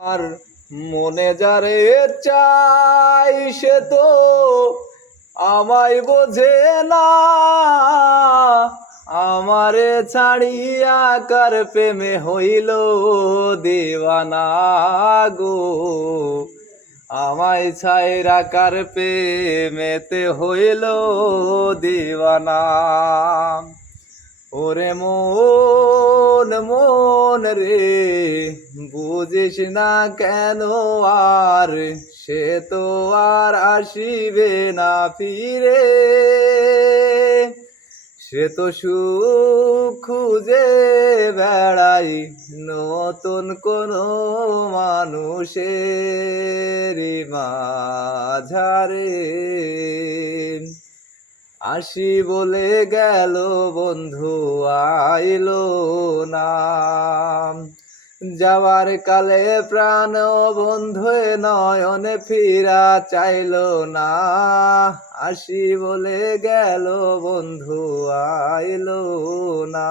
আর মনে যারে চাই সে তো আমায় বোঝে না, আমারে ছাড়িয়া কার প্রেমে হইল দিওয়ানা গো। আমায় ছাইরা কার প্রেমেতে হইল দিওয়ানা। ওরে মন মন রে, বুঝিস না কেন আর, সে তো আর আসিবে না ফিরে। সে তো সুখ খুঁজে বেড়াই নতুন কোন মানুষের মাঝারে। আসি বলে গেল বন্ধু আইলো না, যাওয়ার কালে প্রাণ বন্ধু নয়নে ফিরা চাইলো না। আসি বলে গেল বন্ধু আইলো না।